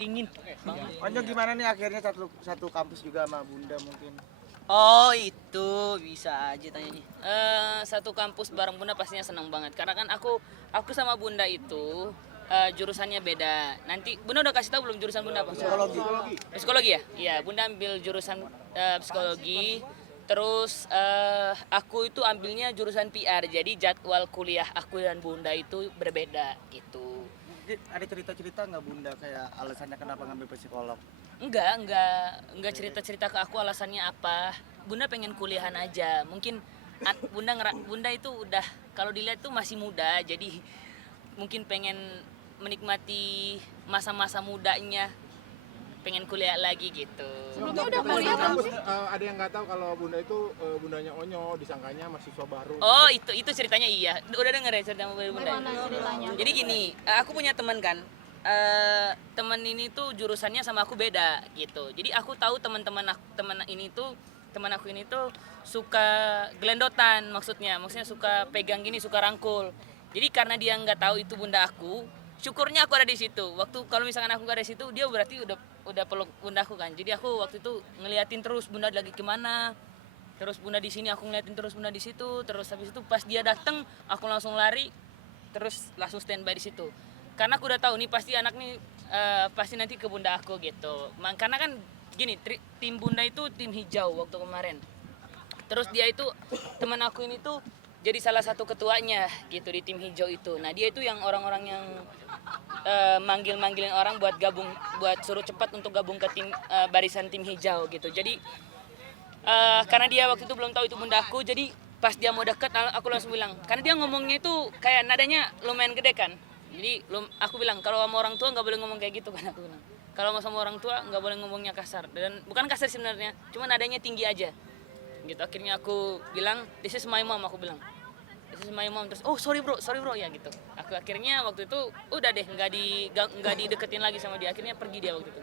dingin banget. Onyo gimana nih akhirnya satu kampus juga sama Bunda mungkin? Oh itu bisa aja tanyanya. Satu kampus bareng Bunda pastinya senang banget karena kan aku sama Bunda itu jurusannya beda. Nanti Bunda udah kasih tahu belum jurusan Bunda apa? Psikologi. Psikologi ya? Iya, Bunda ambil jurusan psikologi. Terus aku itu ambilnya jurusan PR. Jadi jadwal kuliah aku dan Bunda itu berbeda gitu. Ada cerita-cerita nggak Bunda kayak alasannya kenapa ngambil psikolog? Enggak cerita-cerita ke aku alasannya apa. Bunda pengen kuliahan aja. Mungkin Bunda itu udah kalau dilihat tuh masih muda, jadi mungkin pengen menikmati masa-masa mudanya, pengen kuliah lagi gitu. Sebelumnya udah kuliah kampus, ada yang nggak tahu kalau Bunda itu bundanya Onyo, disangkanya mahasiswa baru. Oh itu ceritanya iya. Udah denger ya cerita Bunda? Gimana ceritanya? Jadi gini, aku punya teman kan. Teman ini tuh jurusannya sama aku beda gitu. Jadi aku tahu teman aku ini tuh suka gelendotan maksudnya suka pegang gini, suka rangkul. Jadi karena dia nggak tahu itu Bunda aku, syukurnya aku ada di situ. Waktu kalau misalkan aku nggak ada di situ, dia berarti udah peluk Bunda aku kan. Jadi aku waktu itu ngeliatin terus Bunda lagi kemana. Terus Bunda di sini, aku ngeliatin terus Bunda di situ. Terus habis itu pas dia datang, aku langsung lari, terus langsung standby di situ. Karena aku udah tahu nih pasti anak nih pasti nanti ke Bunda aku gitu. Karena kan gini, tim Bunda itu tim hijau waktu kemarin. Terus dia itu teman aku ini tuh jadi salah satu ketuanya gitu di tim hijau itu. Nah dia itu yang orang-orang yang manggilin orang buat suruh cepat untuk gabung ke tim barisan tim hijau gitu. Jadi karena dia waktu itu belum tahu itu Bunda aku, jadi pas dia mau deket aku langsung bilang, karena dia ngomongnya itu kayak nadanya lumayan gede kan. Jadi aku bilang kalau sama orang tua nggak boleh ngomong kayak gitu kan, aku bilang. Kalau sama orang tua nggak boleh ngomongnya kasar, dan bukan kasar sebenarnya, cuma nadanya tinggi aja. Gitu akhirnya aku bilang this is my mom, aku bilang this is my mom. Terus oh sorry bro ya gitu. Aku akhirnya waktu itu udah deh nggak dideketin lagi sama dia, akhirnya pergi dia waktu itu.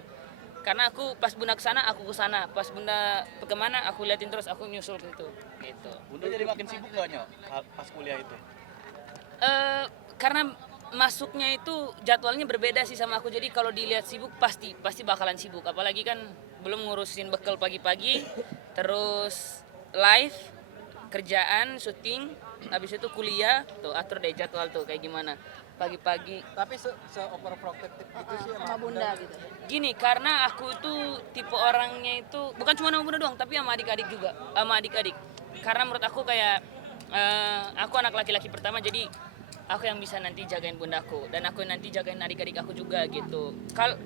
Karena aku pas Bunda kesana, aku kesana. Pas Bunda kemana, aku liatin terus, aku nyusul ke situ. Gitu. Bunda jadi makin sibuk gak Nyo pas kuliah itu? Karena masuknya itu jadwalnya berbeda sih sama aku. Jadi kalau dilihat sibuk pasti bakalan sibuk. Apalagi kan belum ngurusin bekal pagi-pagi, terus live, kerjaan, syuting, habis itu kuliah. Tuh atur deh jadwal tuh kayak gimana. Pagi-pagi. Tapi overprotective gitu sih Sama Bunda gitu. Gini, karena aku itu tipe orangnya itu bukan cuma sama Bunda doang, tapi sama adik-adik juga, sama adik-adik. Karena menurut aku kayak aku anak laki-laki pertama, jadi aku yang bisa nanti jagain bundaku dan aku nanti jagain adik-adik aku juga gitu.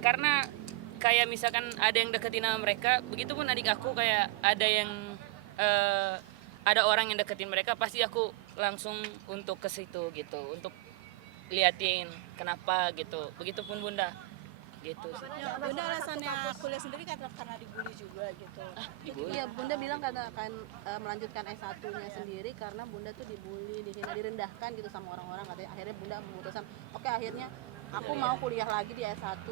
Karena kayak misalkan ada yang deketin sama mereka, begitu pun adik aku kayak ada yang ada orang yang deketin mereka, pasti aku langsung untuk ke situ gitu, untuk liatin kenapa gitu. Begitupun Bunda gitu sih. Bunda alasannya kuliah sendiri karena dibully juga gitu. Dibully? Iya, Bunda bilang karena akan melanjutkan S1-nya sendiri karena Bunda tuh dibully, dihina, direndahkan gitu sama orang-orang. Katanya akhirnya Bunda memutuskan, oke akhirnya aku mau kuliah lagi di S1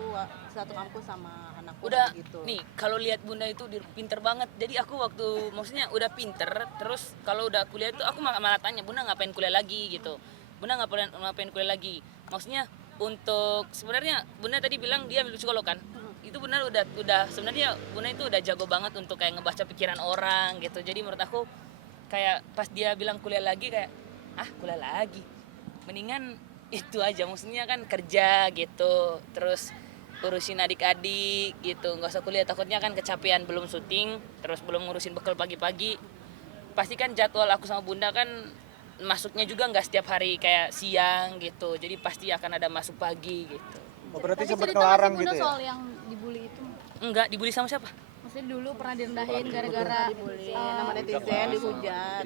satu kampus sama anakku Udah gitu. nih kalau lihat Bunda itu pinter banget. Jadi aku waktu maksudnya udah pinter, terus kalau udah kuliah itu aku malah tanya Bunda ngapain kuliah lagi gitu. Bunda ngapain kuliah lagi? Maksudnya untuk sebenarnya Bunda tadi bilang dia ambil psikolog kan? Itu benar udah sebenarnya Bunda itu udah jago banget untuk kayak ngebaca pikiran orang gitu. Jadi menurut aku kayak pas dia bilang kuliah lagi kayak kuliah lagi. Mendingan itu aja, maksudnya kan kerja gitu. Terus urusin adik-adik gitu. Nggak usah kuliah, takutnya kan kecapean belum syuting, terus belum ngurusin bekal pagi-pagi. Pasti kan jadwal aku sama Bunda kan masuknya juga nggak setiap hari kayak siang gitu, jadi pasti akan ada masuk pagi gitu. Oh, berarti Tapi sempat cerita ngelarang Bunda gitu ya? soal yang dibully itu. Enggak dibully sama siapa? Maksudnya dulu pernah direndahin gara-gara dibully nama netizen, dihujat.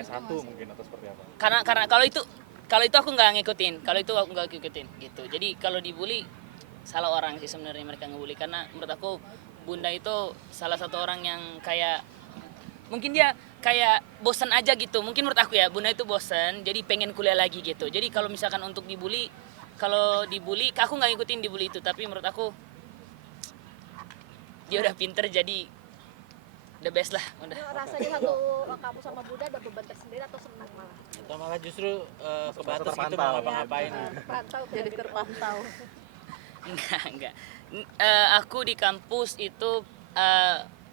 S1 mungkin atau seperti apa? Karena kalau itu aku nggak ngikutin, gitu. Jadi kalau dibully salah orang sih sebenarnya mereka ngebully, karena menurut aku Bunda itu salah satu orang yang kayak mungkin dia kayak bosan aja gitu. Mungkin menurut aku ya Bunda itu bosan, jadi pengen kuliah lagi gitu. Jadi kalau misalkan untuk dibully, aku nggak ngikutin dibully itu, tapi menurut aku dia udah pinter, jadi the best lah udah. Rasanya satu kamu sama Bunda ada beban tersendiri atau senang malah? Atau malah justru ke Batas gitu terpantau. mau ngapa-ngapain? Pantau Jadi terpantau. Enggak. Aku di kampus itu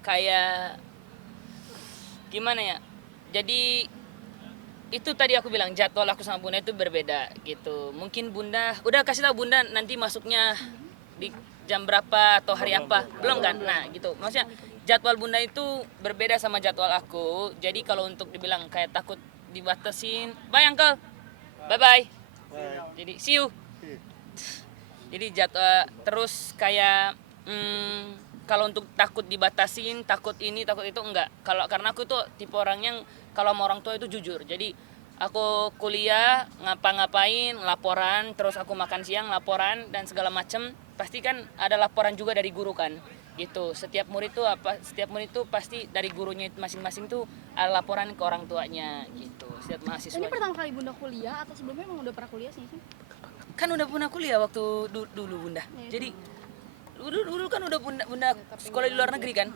kayak gimana ya? Jadi itu tadi aku bilang jadwal aku sama Bunda itu berbeda gitu. Mungkin Bunda udah kasih tahu Bunda nanti masuknya di jam berapa atau hari apa? Belum kan? Nah, gitu. Maksudnya jadwal Bunda itu berbeda sama jadwal aku. Jadi kalau untuk dibilang kayak takut dibatasin, bye uncle. Bye bye. Jadi see you. Jadi jadwal terus kayak kalau untuk takut dibatasin, takut ini, takut itu enggak. Kalau karena aku tuh tipe orang yang kalau sama orang tua itu jujur. Jadi aku kuliah, ngapa-ngapain, laporan, terus aku makan siang, laporan dan segala macem. Pasti kan ada laporan juga dari guru kan. Gitu. Setiap murid itu pasti dari gurunya masing-masing tuh ada laporan ke orang tuanya gitu. Setiap mahasiswa. Ini pertama kali Bunda kuliah atau sebelumnya emang udah pernah kuliah sih? Kan udah pernah kuliah waktu dulu Bunda. Jadi dulu kan udah bunda sekolah di luar negeri kan.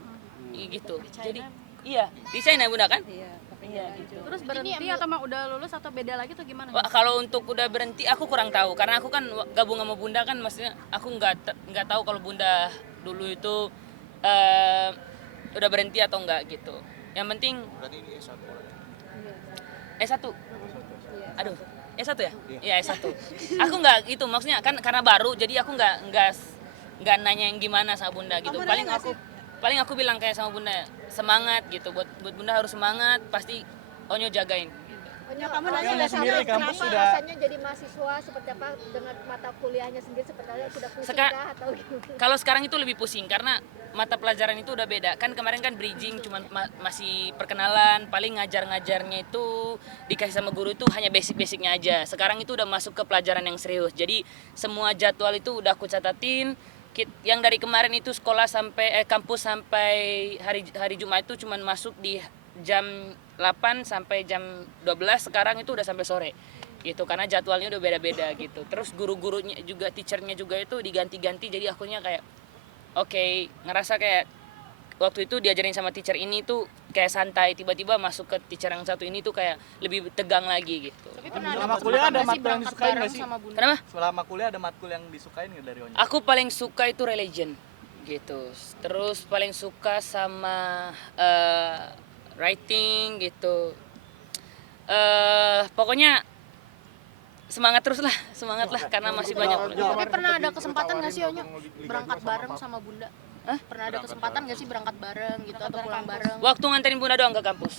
Gitu. Jadi iya, di China Bunda kan? Iya gitu. Terus berhenti atau mau udah lulus atau beda lagi atau gimana? Wah, kalau untuk udah berhenti aku kurang tahu karena aku kan gabung sama Bunda kan maksudnya aku nggak tahu kalau Bunda dulu itu udah berhenti atau enggak gitu. Yang penting S1. Aduh, S1 ya? Iya, S1. Aku nggak itu maksudnya kan karena baru jadi aku nggak nanya yang gimana sama Bunda gitu. Paling aku bilang kayak sama Bunda semangat gitu buat Bunda harus semangat pasti Onyo jagain. Onyo, kamu nanya Onyo sendiri kampus kenapa sudah- rasanya jadi mahasiswa seperti apa dengan mata kuliahnya sendiri seperti apa, sudah pusing Seka- kah atau gimana? Kalau sekarang itu lebih pusing karena mata pelajaran itu udah beda. Kan kemarin kan bridging cuman masih perkenalan, paling ngajarnya itu dikasih sama guru itu hanya basic-basicnya aja. Sekarang itu udah masuk ke pelajaran yang serius. Jadi semua jadwal itu udah aku catatin. Yang dari kemarin itu sekolah sampai kampus sampai hari Jumat itu cuman masuk di jam 8 sampai jam 12, sekarang itu udah sampai sore gitu karena jadwalnya udah beda-beda gitu. Terus guru-gurunya juga, teachernya juga itu diganti-ganti, jadi akunya kayak oke, ngerasa kayak waktu itu diajarin sama teacher ini tuh kayak santai, tiba-tiba masuk ke teacher yang satu ini tuh kayak lebih tegang lagi gitu. Tapi pernah Selama ada kuliah ada kesempatan nggak sih matkul yang berangkat disukain bareng nggak sih? sama Bunda? Kenapa? Selama kuliah ada matkul yang disukain nggak dari Onyo? Aku paling suka itu religion gitu. Terus paling suka sama writing gitu. Pokoknya semangat terus lah, semangat lah karena masih banyak. Tapi pernah ada kesempatan nggak sih Onyo berangkat bareng sama Bunda? Hah? Pernah ada kesempatan nggak sih berangkat bareng gitu atau pulang bareng? Waktu nganterin Bunda doang ke kampus.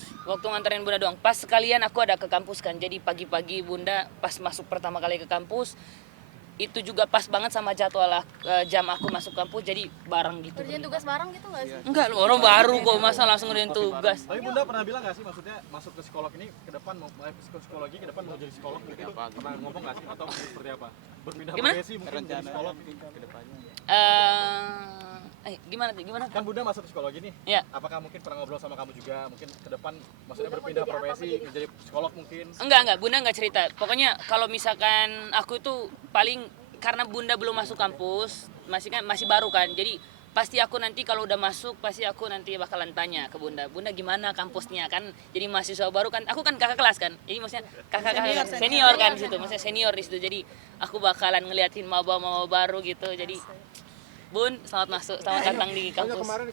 Pas sekalian aku ada ke kampus kan. Jadi pagi-pagi Bunda pas masuk pertama kali ke kampus itu juga pas banget sama jadwal jam aku masuk kampus, jadi bareng gitu. Kerjain tugas bareng gitu nggak sih? Enggak, lu orang baru kok masa langsung ngerjain tugas. Tapi Bunda pernah bilang nggak sih, maksudnya masuk ke psikolog ini ke depan mau ke psikologi ke depan mau jadi psikolog gitu, itu pernah ngomong nggak sih atau seperti apa? Berpindah Gimana? profesi mungkin jadi psikolog ke depannya. Gimana? Kan Bunda masuk psikologi nih. Ya. Apakah mungkin pernah ngobrol sama kamu juga mungkin ke depan maksudnya berpindah profesi menjadi psikolog mungkin? Enggak, Bunda enggak cerita. Pokoknya kalau misalkan aku itu paling karena Bunda belum masuk kampus, masih baru kan. Jadi pasti aku nanti kalau udah masuk pasti aku nanti bakalan tanya ke Bunda gimana kampusnya kan. Jadi mahasiswa baru kan, aku kan kakak kelas kan. Jadi maksudnya kakak senior kan di situ, maksudnya senior di situ. Jadi aku bakalan ngeliatin maba baru gitu. Jadi Bun, selamat datang di Onyo kampus. kemarin